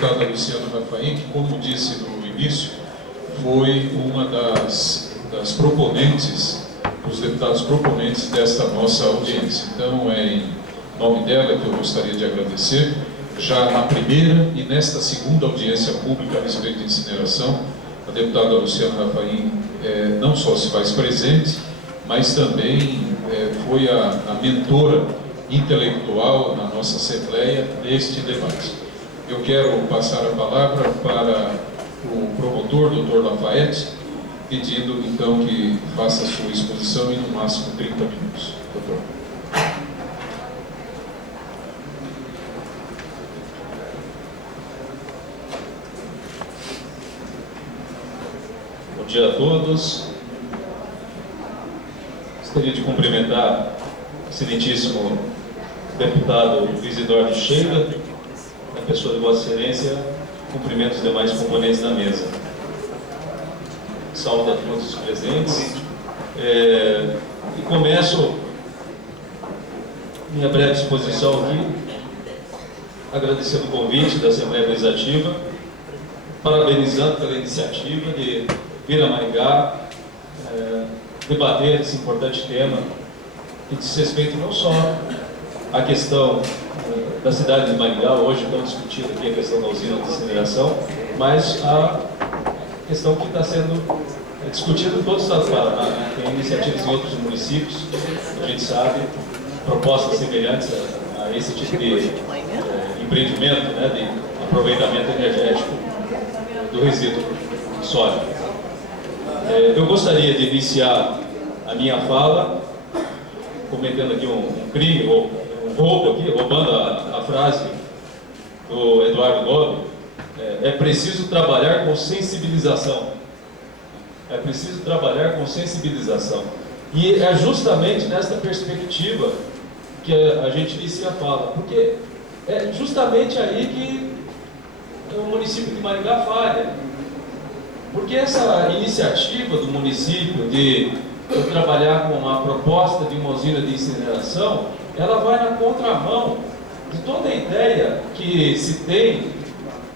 deputada Luciana Rafaim, que, como disse no início, foi uma das proponentes, dos deputados proponentes desta nossa audiência. Então, é em nome dela que eu gostaria de agradecer, já na primeira e nesta segunda audiência pública a respeito de incineração. A deputada Luciana Rafaim não só se faz presente, mas também foi a mentora intelectual na nossa Assembleia neste debate. Eu quero passar a palavra para o promotor, Dr. Lafayette, pedindo então que faça a sua exposição em no máximo 30 minutos. Doutor. Bom dia a todos. Gostaria de cumprimentar o excelentíssimo deputado Luiz Eduardo Sheila, na pessoa de Vossa Excelência, cumprimento os demais componentes da mesa. Saúdo a todos os presentes e começo minha breve exposição aqui, agradecendo o convite da Assembleia Legislativa, parabenizando pela iniciativa de vir a Maringá debater esse importante tema que diz respeito não só à questão da cidade de Maringá, hoje tão discutida aqui a questão da usina de incineração, mas a questão que está sendo discutida em todo o estado do Paraná, né? Tem iniciativas em outros municípios, a gente sabe, propostas semelhantes a esse tipo de empreendimento, né, de aproveitamento energético do resíduo sólido. Eu gostaria de iniciar a minha fala cometendo aqui um crime, ou um roubo aqui, roubando a frase do Eduardo Nobre. É preciso trabalhar com sensibilização. É preciso trabalhar com sensibilização. E é justamente nesta perspectiva que a gente inicia a fala, porque é justamente aí que o município de Maringá falha. Porque essa iniciativa do município de trabalhar com a proposta de uma usina de incineração, ela vai na contramão de toda a ideia que se tem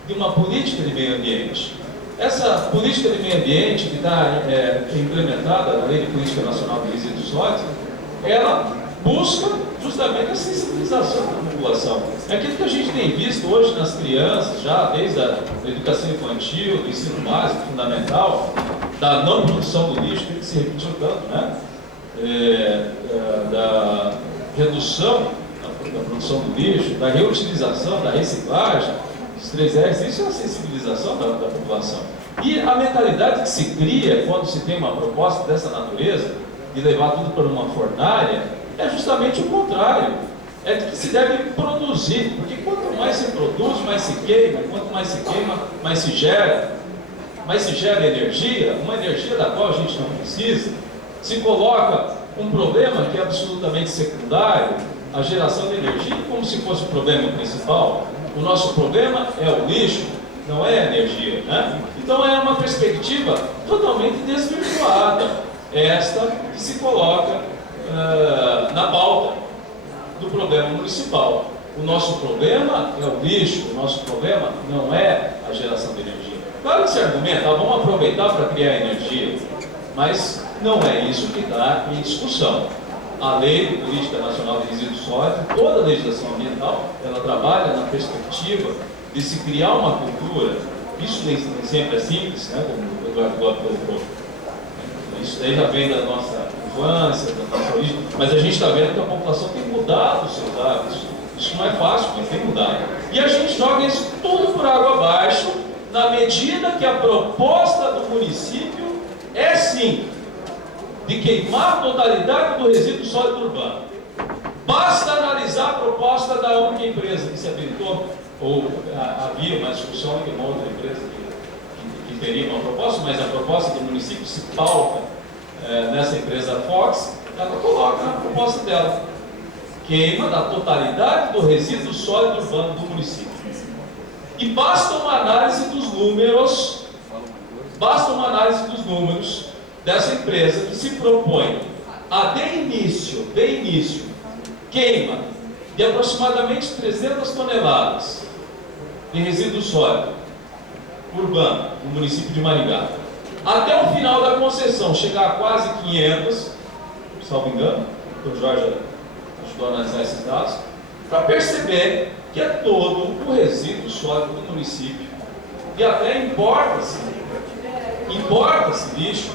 de uma política de meio ambiente. Essa política de meio ambiente que está implementada na Lei de Política Nacional de Resíduos Sólidos, ela busca justamente a sensibilização da população. É aquilo que a gente tem visto hoje nas crianças, já desde a educação infantil, do ensino básico, fundamental, da não produção do lixo, que se repetiu tanto, né? Da redução da produção do lixo, da reutilização, da reciclagem, dos 3 R's, isso é a sensibilização da população. E a mentalidade que se cria quando se tem uma proposta dessa natureza, de levar tudo para uma fornalha, é justamente o contrário. É de que se deve produzir, porque quanto mais se produz, mais se queima, quanto mais se queima, mais se gera energia, uma energia da qual a gente não precisa. Se coloca um problema que é absolutamente secundário, a geração de energia, como se fosse o problema principal. O nosso problema é o lixo, não é a energia, né? Então é uma perspectiva totalmente desvirtuada, esta que se coloca na pauta do problema municipal. O nosso problema é o lixo, o nosso problema não é a geração de energia. Claro que se argumenta, vamos aproveitar para criar energia, mas não é isso que está em discussão. A Lei de Política Nacional de Resíduos Sólidos, toda a legislação ambiental, ela trabalha na perspectiva de se criar uma cultura. Isso nem sempre é simples, né, como o Eduardo Gomes colocou. Isso daí já vem da nossa infância, da nossa origem, mas a gente está vendo que a população tem mudado os seus hábitos. Isso não é fácil, mas tem mudado. E a gente joga isso tudo por água abaixo, na medida que a proposta do município é sim de queimar a totalidade do resíduo sólido urbano. Basta analisar a proposta da única empresa que se habilitou, ou havia uma discussão de uma outra empresa que teria uma proposta, mas a proposta do município se pauta nessa empresa Fox, ela coloca na proposta dela: queima da totalidade do resíduo sólido urbano do município. E basta uma análise dos números, dessa empresa que se propõe a, de início, queima de aproximadamente 300 toneladas de resíduo sólido urbano no município de Maringá, até o final da concessão chegar a quase 500, salvo engano, o Jorge ajudou a analisar esses dados, para perceber que é todo o resíduo sólido do município. E até importa-se lixo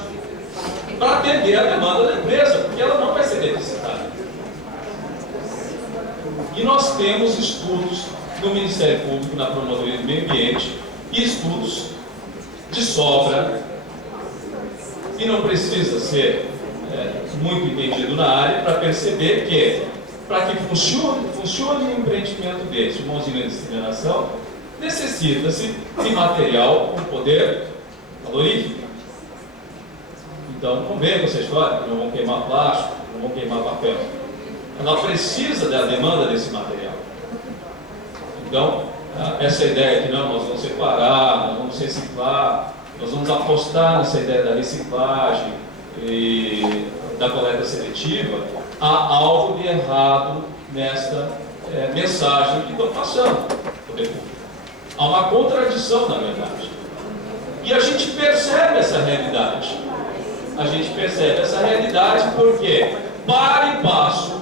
para atender a demanda da empresa, porque ela não vai ser deficitária. E nós temos estudos no Ministério Público, na Promotoria do Meio Ambiente, e estudos de sobra, e não precisa ser muito entendido na área para perceber que, para que funcione um empreendimento desse, uma usina de incineração, necessita-se de material com poder calorífico. Então, não vem com essa história que não vão queimar plástico, não vão queimar papel. Ela precisa da demanda desse material. Então, essa ideia que não, nós vamos separar, nós vamos reciclar, nós vamos apostar nessa ideia da reciclagem e da coleta seletiva, há algo de errado nesta mensagem que estou passando. Há uma contradição, na verdade. E a gente percebe essa realidade. A gente percebe essa realidade porque, para e passo,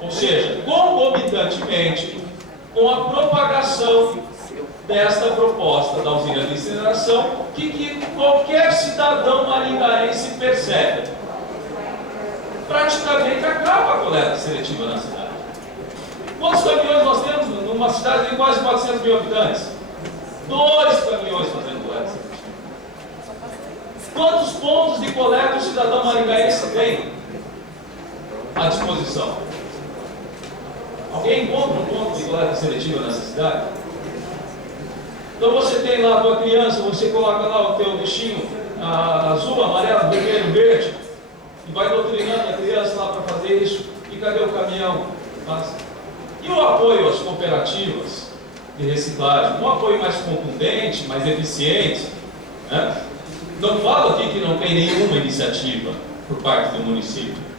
ou seja, concomitantemente com a propagação desta proposta da usina de incineração, que qualquer cidadão maringaense percebe. Praticamente acaba a coleta seletiva na cidade. Quantos caminhões nós temos numa cidade de quase 400 mil habitantes? 2 caminhões fazendo coleta seletiva. Quantos pontos de coleta o cidadão maringaense tem à disposição? Alguém encontra um ponto de coleta seletiva nessa cidade? Então você tem lá a tua criança, você coloca lá o teu bichinho azul, amarelo, vermelho, verde, e vai doutrinando a criança lá para fazer isso. E cadê o caminhão? E o apoio às cooperativas de reciclagem? Um apoio mais contundente, mais eficiente, né? Não falo aqui que não tem nenhuma iniciativa por parte do município.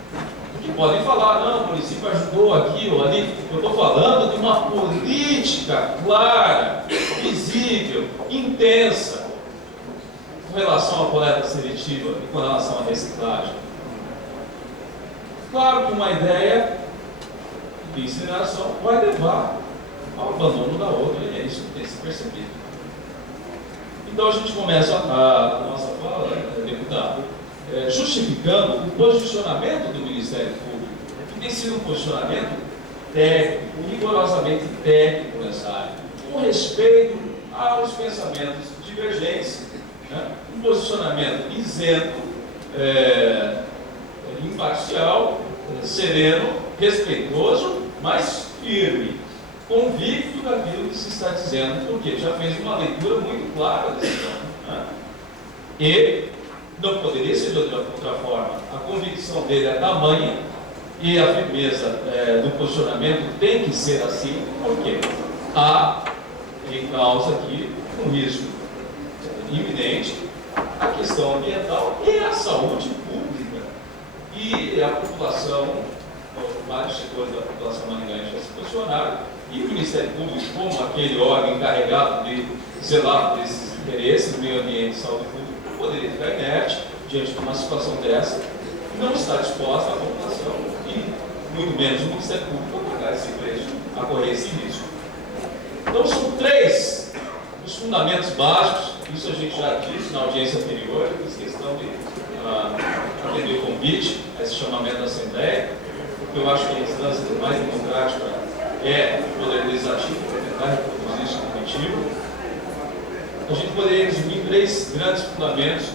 Que podem falar, não, o município ajudou aqui ou ali. Eu estou falando de uma política clara, visível, intensa, com relação à coleta seletiva e com relação à reciclagem. Claro que uma ideia de incineração vai levar ao abandono da outra, e é isso que tem que se perceber. Então a gente começa a nossa fala, deputado, justificando o posicionamento do Ministério Público, que tem sido um posicionamento técnico, rigorosamente técnico nessa área, com respeito aos pensamentos divergentes, né? Um posicionamento isento, imparcial, sereno, respeitoso, mas firme, convicto daquilo que se está dizendo, porque já fez uma leitura muito clara desse tema, né? E não poderia ser de outra forma. A convicção dele é tamanha e a firmeza do posicionamento tem que ser assim, porque há em causa aqui um risco iminente, a questão ambiental e a saúde pública. E a população, vários setores da população maringaense já se posicionaram, e o Ministério Público, como aquele órgão encarregado de zelar por esses interesses do meio ambiente e saúde pública, não poderia ficar inerte diante de uma situação dessa, não está disposta a população e muito menos o Ministério Público a pagar esse preço, a correr esse risco. Então são 3 os fundamentos básicos, isso a gente já disse na audiência anterior, fiz questão de atender o convite a esse chamamento da Assembleia, porque eu acho que a instância mais democrática é o Poder Legislativo, para tentar reproduzir isso no coletivo. A gente poderia resumir 3 grandes fundamentos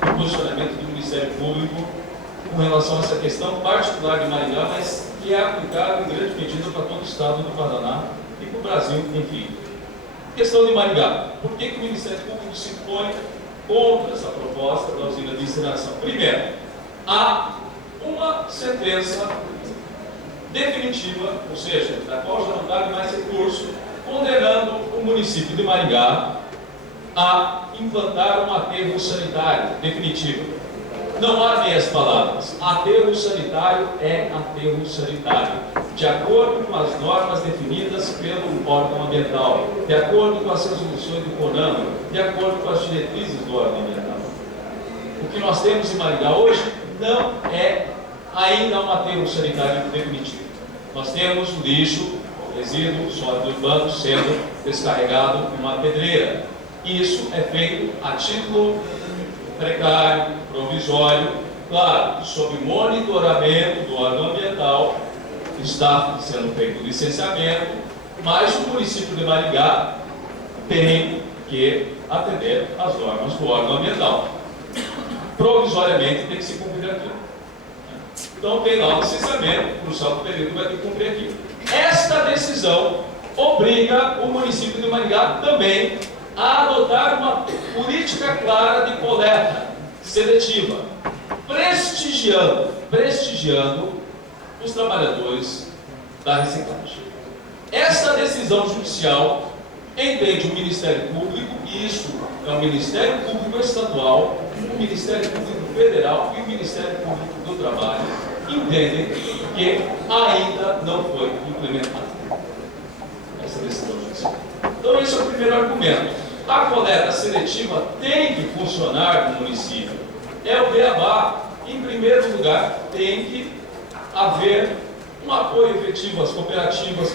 do posicionamento do Ministério Público com relação a essa questão particular de Maringá, mas que é aplicável em grande medida para todo o estado do Paraná e para o Brasil, enfim. Questão de Maringá. Por que o Ministério Público se põe contra essa proposta da usina de incineração? Primeiro, há uma sentença definitiva, ou seja, da qual já não cabe mais recurso, condenando o município de Maringá a implantar um aterro sanitário definitivo. Não há meias palavras. Aterro sanitário é aterro sanitário. de acordo com as normas definidas pelo órgão ambiental, de acordo com as resoluções do CONAMA, de acordo com as diretrizes do órgão ambiental. O que nós temos em Maringá hoje não é ainda um aterro sanitário definitivo. Nós temos o lixo, o resíduo sólido urbano sendo descarregado em uma pedreira. Isso é feito a título precário, provisório, claro, sob monitoramento do órgão ambiental, está sendo feito o licenciamento, mas o município de Maringá tem que atender às normas do órgão ambiental. Provisoriamente tem que se cumprir aquilo. Então tem lá o licenciamento, no salto período vai ter que cumprir aquilo. Esta decisão obriga o município de Maringá também a adotar uma política clara de coleta seletiva, prestigiando os trabalhadores da reciclagem. Esta decisão judicial entende o Ministério Público, e isso é o Ministério Público Estadual, o Ministério Público Federal e o Ministério Público do Trabalho, entendem que ainda não foi implementada essa decisão judicial. Então esse é o primeiro argumento. A coleta seletiva tem que funcionar no município. É o beabá. Em primeiro lugar, tem que haver um apoio efetivo às cooperativas.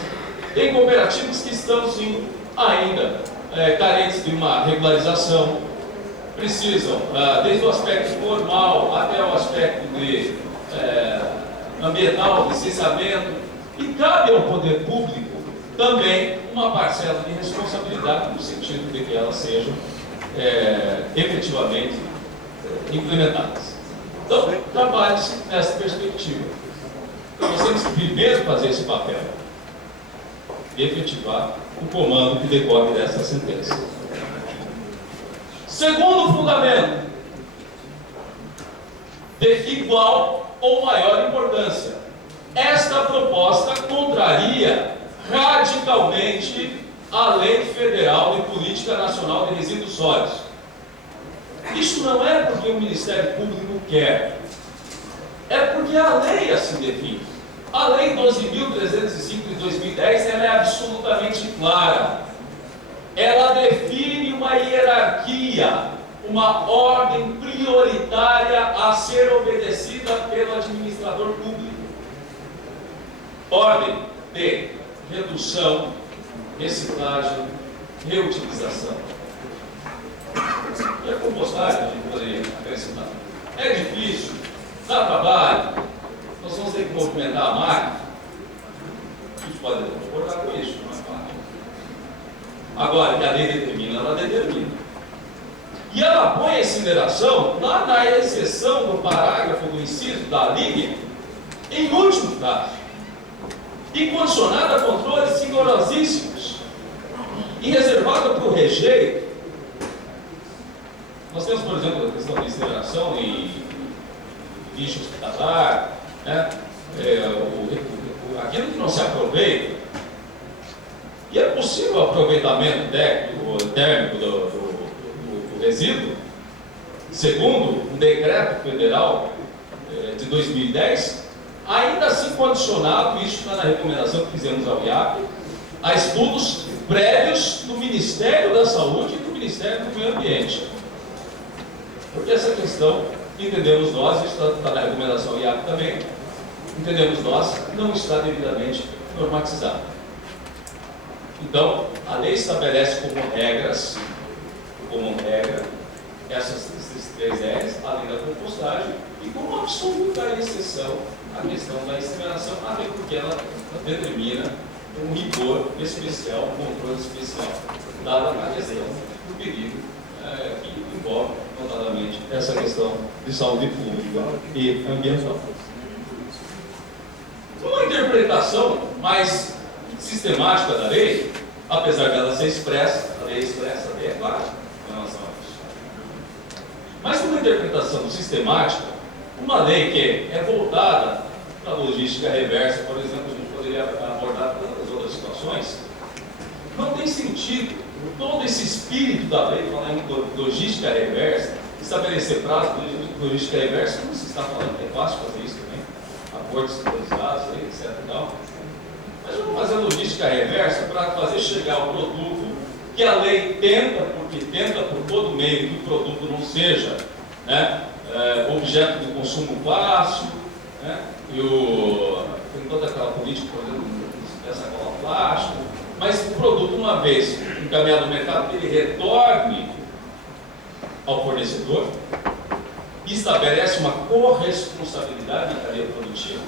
Tem cooperativas que estão, sim, ainda carentes de uma regularização. Precisam, desde o aspecto formal até o aspecto de ambiental, licenciamento. E cabe ao poder público também uma parcela de responsabilidade no sentido de que elas sejam efetivamente implementadas. Então, trabalhe-se nessa perspectiva. Nós temos que primeiro fazer esse papel de efetivar o comando que decorre dessa sentença. Segundo fundamento, de igual ou maior importância, esta proposta contraria radicalmente a Lei Federal de Política Nacional de Resíduos Sólidos. Isso não é porque o Ministério Público quer, é porque a lei assim define. A Lei 12.305 de 2010 ela é absolutamente clara. Ela define uma hierarquia, uma ordem prioritária a ser obedecida pelo administrador público. Ordem de redução, reciclagem, reutilização. E a compostagem, a gente poderia acrescentar. É difícil, dá trabalho, nós vamos ter que movimentar a máquina. A gente pode concordar com isso, não é fácil. Agora, que a lei determina, ela determina. E ela põe a incineração lá na exceção do parágrafo do inciso da linha, em último caso, e condicionada a controles rigorosíssimos e reservada para o rejeito. Nós temos, por exemplo, a questão da incineração em lixo hospitalar, né? Aquilo que não se aproveita, e é possível o aproveitamento térmico do resíduo, segundo um decreto federal de 2010, ainda assim condicionado, isso está na recomendação que fizemos ao IAP, a estudos prévios do Ministério da Saúde e do Ministério do Meio Ambiente. Porque essa questão, entendemos nós, isso está na recomendação ao IAP também, entendemos nós, não está devidamente normatizada. Então, a lei estabelece como regra, esses três R's, além da compostagem, e como absoluta exceção, a questão da incineração, até porque ela determina um rigor especial, um controle especial, dada a questão do perigo que envolve, notadamente, essa questão de saúde pública e ambiental. Uma interpretação mais sistemática da lei, apesar dela ser expressa, a lei expressa, a lei é clara em relação a isso. Mas uma interpretação sistemática, uma lei que é voltada para a logística reversa, por exemplo, a gente poderia abordar tantas outras situações, não tem sentido todo esse espírito da lei, falando em logística reversa, estabelecer prazo de logística reversa, como se está falando, é fácil fazer isso também, acordos centralizados, etc. Mas vamos fazer a logística reversa para fazer chegar o produto que a lei tenta, porque tenta por todo meio que o produto não seja, né, objeto de consumo fácil, né, tem toda aquela política, por exemplo, dessa sacola plástica, mas o produto, uma vez encaminhado no mercado, ele retorne ao fornecedor e estabelece uma corresponsabilidade na cadeia produtiva.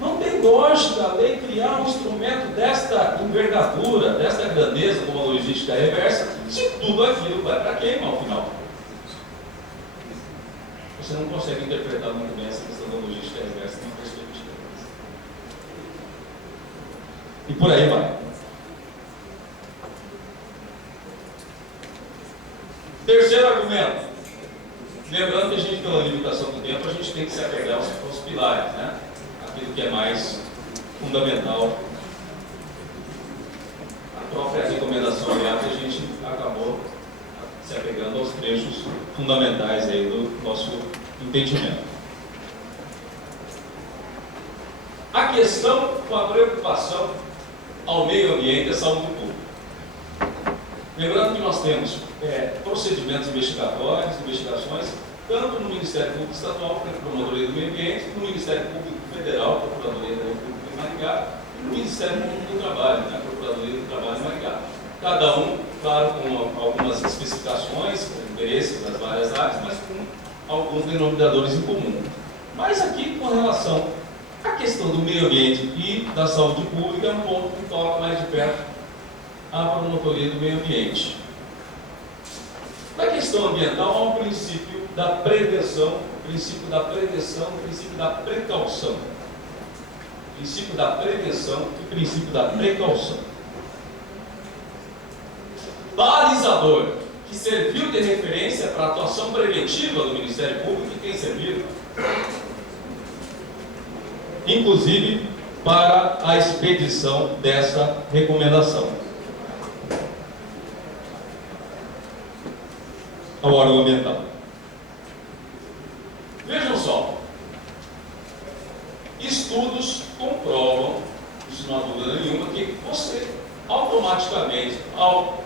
Não tem lógica a lei criar um instrumento desta envergadura, desta grandeza, como a logística reversa, se tudo aquilo vai para queima ao final. Você não consegue interpretar muito bem essa questão da logística reversa numa perspectiva. E por aí vai. Terceiro argumento. Lembrando que a gente, pela limitação do tempo, a gente tem que se apegar aos pilares, né? Aquilo que é mais fundamental. A própria recomendação, aliás, a gente acabou se apegando aos trechos fundamentais aí do nosso entendimento. A questão com a preocupação ao meio ambiente e à saúde pública. Lembrando que nós temos procedimentos investigatórios, investigações, tanto no Ministério Público Estadual, que é a Promotoria do Meio Ambiente, no Ministério Público Federal, que é a Procuradoria da República de Maringá, e no Ministério Público do Trabalho, né, a Procuradoria do Trabalho de Maringá. Cada um, claro, com algumas especificações, com interesses das várias áreas, mas com alguns denominadores em comum. Mas aqui, com relação à questão do meio ambiente e da saúde pública, é um ponto que toca mais de perto a Promotoria do Meio Ambiente. Na questão ambiental, há um princípio da prevenção, princípio da prevenção, princípio da precaução. Princípio da prevenção e princípio da precaução. Balizador, que serviu de referência para a atuação preventiva do Ministério Público e tem servido, inclusive, para a expedição dessa recomendação ao órgão ambiental. Vejam só, estudos comprovam, isso não há dúvida nenhuma, que você automaticamente, ao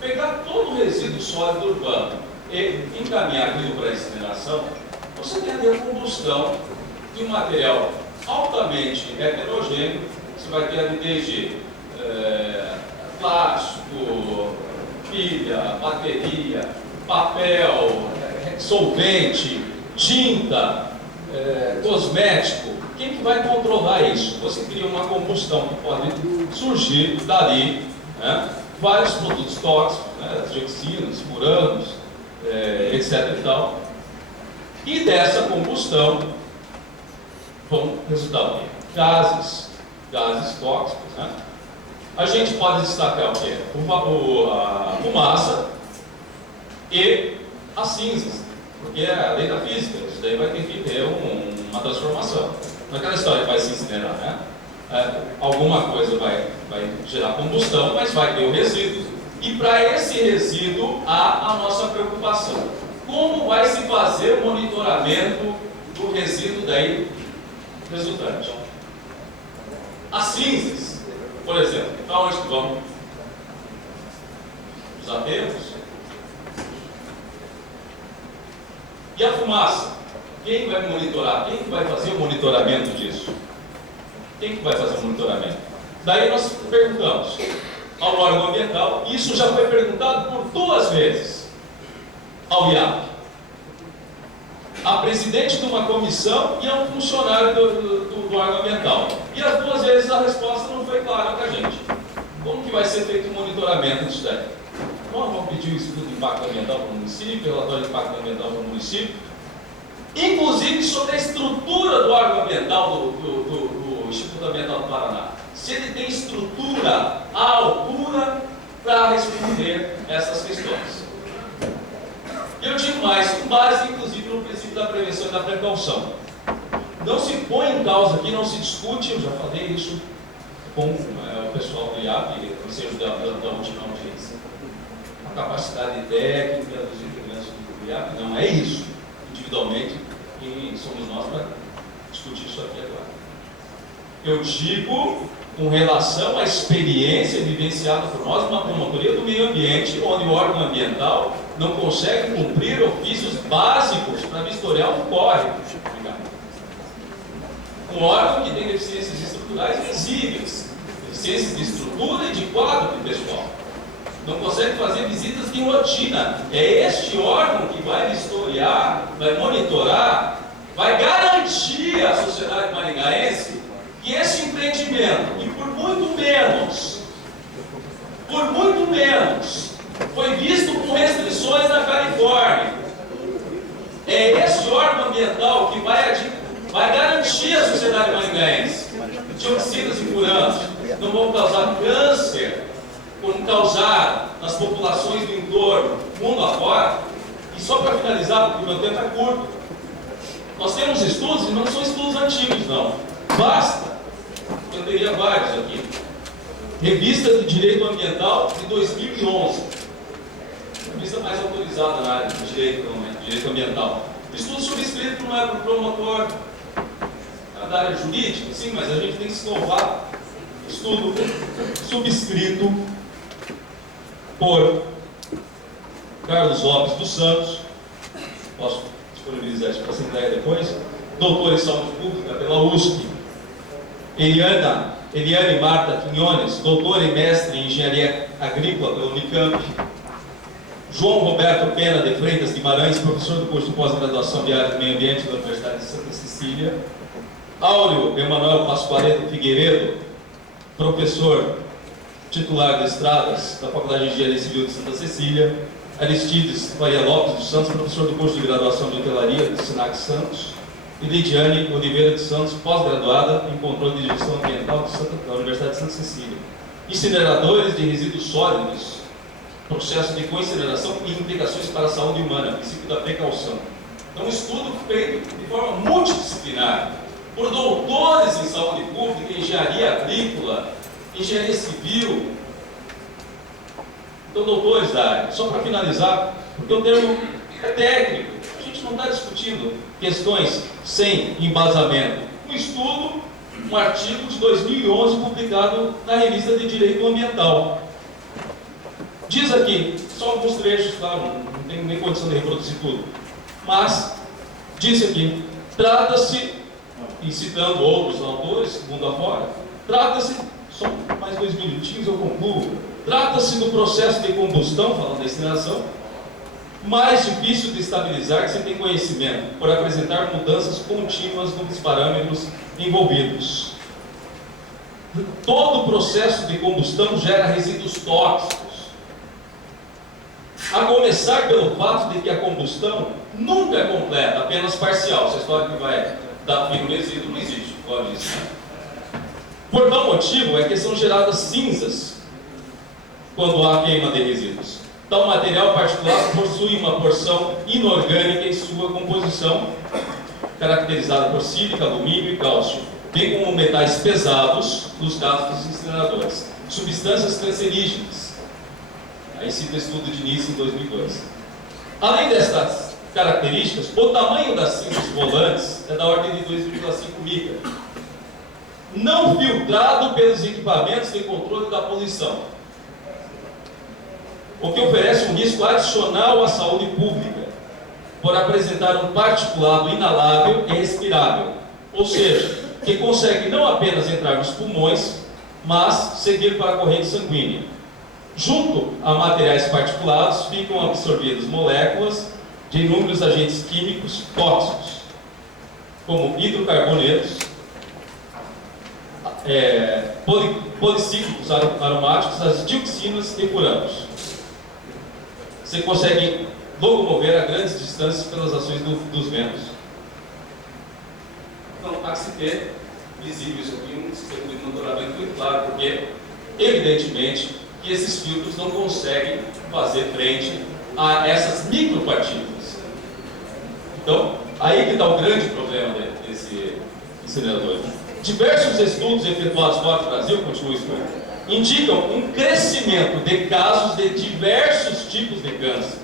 pegar todo o resíduo sólido urbano e encaminhar aquilo para a incineração, você tem ali a combustão de um material altamente heterogêneo. Você vai ter ali desde plástico, pilha, bateria, papel, solvente, tinta, cosmético. Quem que vai controlar isso? Você cria uma combustão que pode surgir dali, né, vários produtos tóxicos, né, dioxinas, furanos, etc. e tal. E dessa combustão vão resultar o quê? Gases tóxicos, né? A gente pode destacar o quê? A fumaça e as cinzas, porque é a lei da física, isso daí vai ter que ter uma transformação. Naquela história que vai se incinerar, né? Alguma coisa vai gerar combustão, mas vai ter o resíduo. E para esse resíduo há a nossa preocupação. Como vai se fazer o monitoramento do resíduo daí resultante? As cinzas, por exemplo, para onde que vão? Os aterros? E a fumaça? Quem vai monitorar? Quem vai fazer o monitoramento disso? Quem vai fazer o monitoramento? Daí nós perguntamos ao órgão ambiental, isso já foi perguntado por 2 vezes ao IAP, a presidente de uma comissão e a um funcionário do órgão ambiental. E as 2 vezes a resposta não foi clara para a gente. Como que vai ser feito o monitoramento disso daí? Nós vamos pedir o estudo de impacto ambiental para o município, o relatório de impacto ambiental para o município, inclusive sobre a estrutura do órgão ambiental do Instituto Ambiental do Paraná. Se ele tem estrutura à altura para responder essas questões. Eu digo mais, com base inclusive no princípio da prevenção e da precaução. Não se põe em causa aqui, não se discute, eu já falei isso com o pessoal do IAP, no ensejo da última audiência. A capacidade técnica dos integrantes do IAP, não é isso. Individualmente, quem somos nós para discutir isso aqui agora. Eu digo com relação à experiência vivenciada por nós numa promotoria do meio ambiente, onde o órgão ambiental não consegue cumprir ofícios básicos para vistoriar um córrego. Um órgão que tem deficiências estruturais visíveis, deficiências de estrutura e de quadro de pessoal. Não consegue fazer visitas de rotina. É este órgão que vai vistoriar, vai monitorar, vai garantir à sociedade maringaense que esse empreendimento, que por muito menos, foi visto com restrições na Califórnia, é esse órgão ambiental que vai garantir à sociedade maringaense que dioxinas e furanos não vão causar câncer, como causaram nas populações do entorno, mundo afora. E só para finalizar, porque o meu tempo é curto, nós temos estudos, e não são estudos antigos, não. Basta, eu teria vários aqui. Revista de Direito Ambiental de 2011. Revista mais autorizada na área de direito ambiental. Estudo subscrito não é por promotor da área jurídica, sim, mas a gente tem que se louvar. Estudo subscrito por Carlos Lopes dos Santos, posso disponibilizar isso para a Assembleia depois, doutor em saúde pública pela USP, Eliane Marta Quinones, doutora e mestre em engenharia agrícola pela Unicamp, João Roberto Pena de Freitas Guimarães, professor do curso de pós-graduação de área do meio ambiente da Universidade de Santa Cecília, Áureo Emanuel Pasquaredo Figueiredo, professor titular de estradas da Faculdade de Engenharia Civil de Santa Cecília, Aristides Faria Lopes dos Santos, professor do curso de graduação de hotelaria do SINAC Santos, e Lidiane Oliveira dos Santos, pós-graduada em controle de gestão ambiental da Universidade de Santa Cecília. Incineradores de resíduos sólidos, processo de coincineração e implicações para a saúde humana, princípio da precaução. É um estudo feito de forma multidisciplinar por doutores em saúde pública, engenharia agrícola, engenharia civil, então doutores da área. Só para finalizar, porque o termo é técnico, a gente não está discutindo questões sem embasamento. Um estudo, um artigo de 2011 publicado na Revista de Direito Ambiental. Diz aqui, só alguns trechos, claro, não tenho nem condição de reproduzir tudo, mas diz aqui, trata-se, e citando outros autores, mundo afora, trata-se, só mais 2 minutinhos eu concluo, trata-se do processo de combustão, falando da incineração, mais difícil de estabilizar que se tem conhecimento, por apresentar mudanças contínuas nos parâmetros envolvidos. Todo o processo de combustão gera resíduos tóxicos, a começar pelo fato de que a combustão nunca é completa, apenas parcial. Essa história que vai dar fim no resíduo não existe, igual isso, né? Por tal motivo é que são geradas cinzas quando há queima de resíduos. Tal material particular possui uma porção inorgânica em sua composição, caracterizada por sílica, alumínio e cálcio, bem como metais pesados nos casos dos incineradores, substâncias cancerígenas. Aí cita o estudo de Nice em 2002. Além destas características, o tamanho das cinzas volantes é da ordem de 2,5 micra, não filtrado pelos equipamentos de controle da poluição, o que oferece um risco adicional à saúde pública, por apresentar um particulado inalável e respirável, ou seja, que consegue não apenas entrar nos pulmões, mas seguir para a corrente sanguínea. Junto a materiais particulados ficam absorvidas moléculas de inúmeros agentes químicos tóxicos, como hidrocarbonetos, policíclicos aromáticos, as dioxinas e furanos. Você consegue locomover a grandes distâncias pelas ações dos ventos. Então, há que se ter visível isso aqui, um sistema de monitoramento muito claro, porque, evidentemente, que esses filtros não conseguem fazer frente a essas micropartículas. Então, aí que está o grande problema desse incinerador. Diversos estudos efetuados fora do Brasil, continua o estudo, indicam um crescimento de casos de diversos tipos de câncer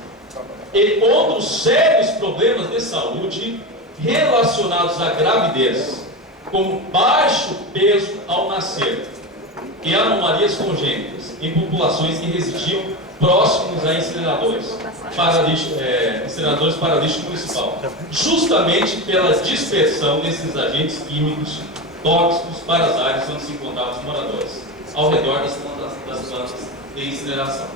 e outros sérios problemas de saúde relacionados à gravidez, como baixo peso ao nascer, e anomalias congênitas em populações que residiam próximos a incineradores para lixo municipal, justamente pela dispersão desses agentes químicos tóxicos para as áreas onde se encontravam os moradores, ao redor das plantas de incineração.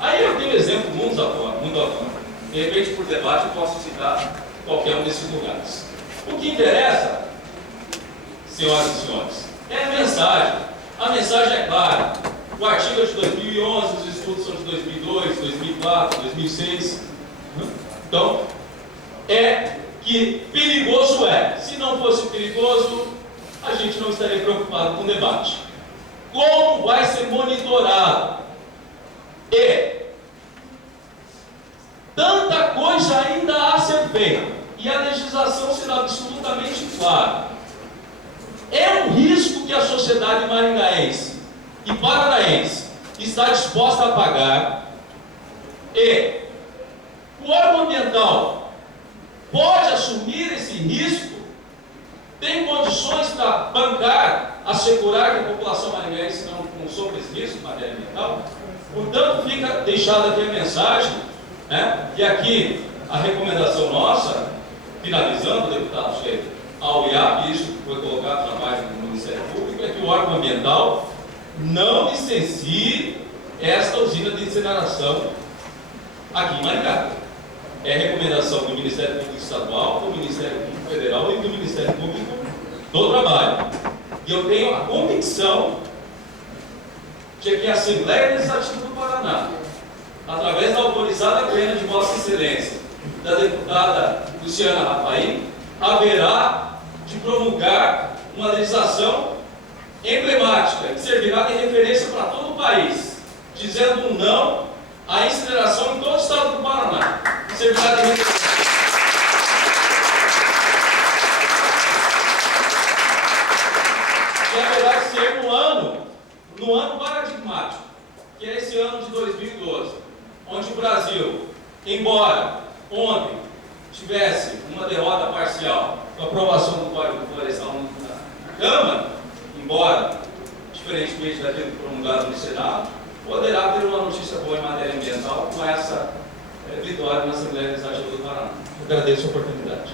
Aí eu tenho um exemplo mundo afora. De repente, por debate, eu posso citar qualquer um desses lugares. O que interessa, senhoras e senhores, é a mensagem. A mensagem é clara. O artigo é de 2011, os estudos são de 2002, 2004, 2006. Então, é que perigoso é. Se não fosse perigoso, a gente não estaria preocupado com o debate. Como vai ser monitorado? E tanta coisa ainda a ser feita, e a legislação será absolutamente clara. É um risco que a sociedade maringaense e paranaense está disposta a pagar, e o órgão ambiental pode assumir esse risco, tem condições para bancar, assegurar que a população maringaense não sofre esse risco em matéria ambiental. Portanto, fica deixada aqui a mensagem, né? E aqui a recomendação nossa, finalizando, deputado chefe, ao IAP, isso que foi colocado na página do Ministério Público, é que o órgão ambiental não licencie esta usina de incineração aqui em Maringá. É recomendação do Ministério Público Estadual, do Ministério Público Federal e do Ministério Público do Trabalho. E eu tenho a convicção de que a Assembleia Legislativa do Paraná, através da autorizada plena de Vossa Excelência, da deputada Luciana Rafaim, haverá de promulgar uma legislação emblemática, que servirá de referência para todo o país, dizendo um não à incineração em todo o estado do Paraná. Servirá de referência. E haverá de ser no ano paradigmático, que é esse ano de 2012, onde o Brasil, embora ontem tivesse uma derrota parcial com a aprovação do Código Florestal na Câmara, embora, diferentemente daquilo promulgado no Senado, poderá ter uma notícia boa em matéria ambiental com essa vitória na Assembleia Legislativa do Paraná. Agradeço a oportunidade.